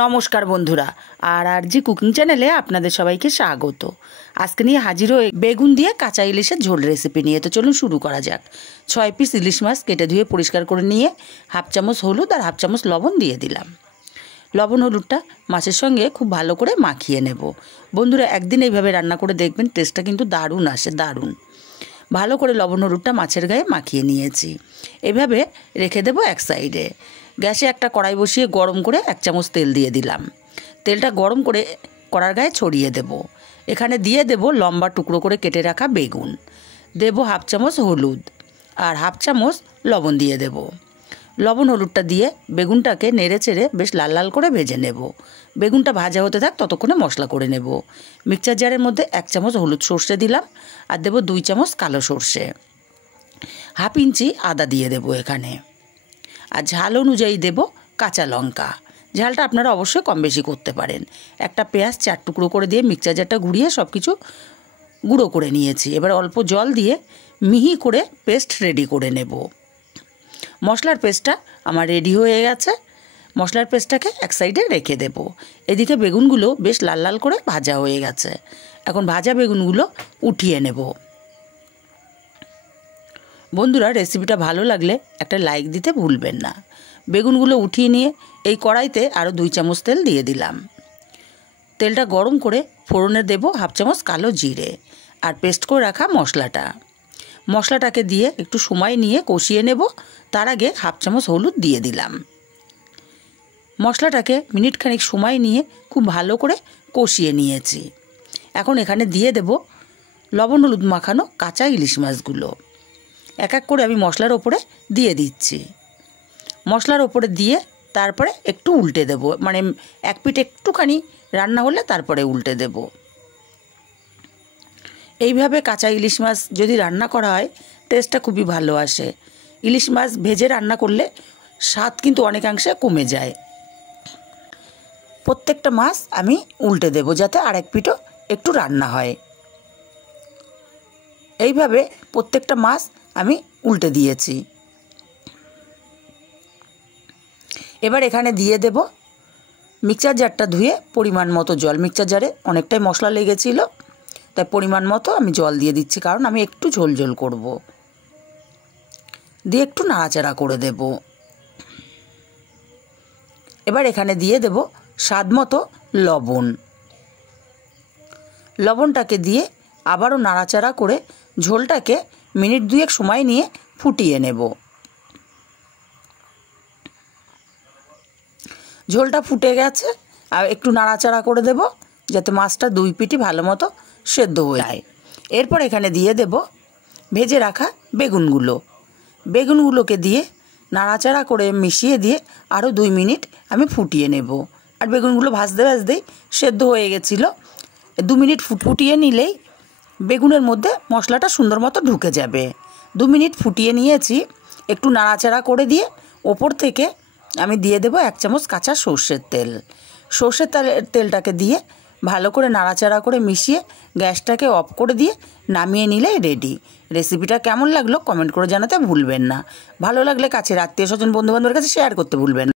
নমস্কার বন্ধুরা, আর জি কুকিং চ্যানেলে আপনাদের সবাইকে স্বাগত। আজকে নিয়ে হাজির হয়ে বেগুন দিয়ে কাঁচা ইলিশের ঝোল রেসিপি নিয়ে। তো চলুন শুরু করা যাক। 6 পিস ইলিশ মাছ কেটে ধুয়ে পরিষ্কার করে নিয়ে হাফ চামচ হলুদ আর হাফ চামচ লবণ দিয়ে দিলাম। লবণ হলুদটা মাছের সঙ্গে খুব ভালো করে মাখিয়ে নেব। বন্ধুরা, একদিন এইভাবে রান্না করে দেখবেন, টেস্টটা কিন্তু দারুণ আসে, দারুণ। ভালো করে লবণ হলুদটা মাছের গায়ে মাখিয়ে নিয়েছি। এভাবে রেখে দেবো এক সাইডে। গ্যাসে একটা কড়াই বসিয়ে গরম করে 1 চামচ তেল দিয়ে দিলাম। তেলটা গরম করে কড়ার গায়ে ছড়িয়ে দেব। এখানে দিয়ে দেব লম্বা টুকরো করে কেটে রাখা বেগুন, দেব হাফ চামচ হলুদ আর হাফ চামচ লবণ দিয়ে দেব। লবণ হলুদটা দিয়ে বেগুনটাকে নেড়ে চেড়ে বেশ লাল লাল করে ভেজে নেব। বেগুনটা ভাজা হতে থাক, ততক্ষণে মশলা করে নেব। মিক্সচার জারের মধ্যে 1 চামচ হলুদ সর্ষে দিলাম আর দেব 2 চামচ কালো সর্ষে। হাফ ইঞ্চি আদা দিয়ে দেব এখানে। আর ঝাল অনুযায়ী দেব কাঁচা লঙ্কা। ঝালটা আপনারা অবশ্যই কম বেশি করতে পারেন। একটা পেঁয়াজ 4 টুকরো করে দিয়ে মিক্সচার জারটা ঘুরিয়ে সব কিছু গুঁড়ো করে নিয়েছি। এবার অল্প জল দিয়ে মিহি করে পেস্ট রেডি করে নেব। মশলার পেস্টটা আমার রেডি হয়ে গেছে। মশলার পেস্টটাকে এক সাইডে রেখে দেব। এদিকে বেগুনগুলো বেশ লাল লাল করে ভাজা হয়ে গেছে। এখন ভাজা বেগুনগুলো উঠিয়ে নেব। বন্ধুরা, রেসিপিটা ভালো লাগলে একটা লাইক দিতে ভুলবেন না। বেগুনগুলো উঠিয়ে নিয়ে এই কড়াইতে আরও 2 চামচ তেল দিয়ে দিলাম। তেলটা গরম করে ফোড়নে দেব হাফ চামচ কালো জিরে আর পেস্ট করে রাখা মশলাটাকে দিয়ে একটু সময় নিয়ে কষিয়ে নেব। তার আগে হাফ চামচ হলুদ দিয়ে দিলাম। মশলাটাকে মিনিট খানিক সময় নিয়ে খুব ভালো করে কষিয়ে নিয়েছি। এখন এখানে দিয়ে দেব লবণ হলুদ মাখানো কাঁচা ইলিশ মাছগুলো। এক এক করে আমি মশলার ওপরে দিয়ে দিচ্ছি। মশলার ওপরে দিয়ে তারপরে একটু উল্টে দেব, মানে এক পিঠ একটুখানি রান্না হলে তারপরে উল্টে দেব। এইভাবে কাঁচা ইলিশ মাছ যদি রান্না করা হয়, টেস্টটা খুবই ভালো আসে। ইলিশ মাছ ভেজে রান্না করলে স্বাদ কিন্তু অনেকাংশে কমে যায়। প্রত্যেকটা মাছ আমি উল্টে দেব যাতে আরেক পিঠও একটু রান্না হয়। এইভাবে প্রত্যেকটা মাছ আমি উল্টে দিয়েছি। এবার এখানে দিয়ে দেব মিক্সচার জারটা ধুয়ে পরিমাণ মতো জল। মিক্সচার জারে অনেকটাই মশলা লেগেছিল, তাই পরিমাণ মতো আমি জল দিয়ে দিচ্ছি, কারণ আমি একটু ঝোল ঝোল করব। দিয়ে একটু নাড়াচাড়া করে দেব। এবার এখানে দিয়ে দেব স্বাদ মতো লবণ। লবণটাকে দিয়ে আবারও নাড়াচাড়া করে ঝোলটাকে মিনিট 2 সময় নিয়ে ফুটিয়ে নেব। ঝোলটা ফুটে গেছে, আর একটু নাড়াচাড়া করে দেব যাতে মাছটা 2 পিঠই ভালো মতো সেদ্ধ হয়ে যায়। এরপর এখানে দিয়ে দেব ভেজে রাখা বেগুনগুলোকে দিয়ে নাড়াচাড়া করে মিশিয়ে দিয়ে আরও 2 মিনিট আমি ফুটিয়ে নেব। আর বেগুনগুলো ভাজতে ভাজতেই সেদ্ধ হয়ে গেছিলো। 2 মিনিট ফুটিয়ে নিলেই বেগুনের মধ্যে মশলাটা সুন্দর মতো ঢুকে যাবে। 2 মিনিট ফুটিয়ে নিয়েছি। একটু নাড়াচাড়া করে দিয়ে ওপর থেকে আমি দিয়ে দেব 1 চামচ কাঁচা সর্ষের তেল। সর্ষের তেলটাকে দিয়ে ভালো করে নাড়াচাড়া করে মিশিয়ে গ্যাসটাকে অফ করে দিয়ে নামিয়ে নিলেই রেডি। রেসিপিটা কেমন লাগলো কমেন্ট করে জানাতে ভুলবেন না। ভালো লাগলে কাছের আত্মীয় স্বজন বন্ধুবান্ধবের কাছে শেয়ার করতে ভুলবেন না।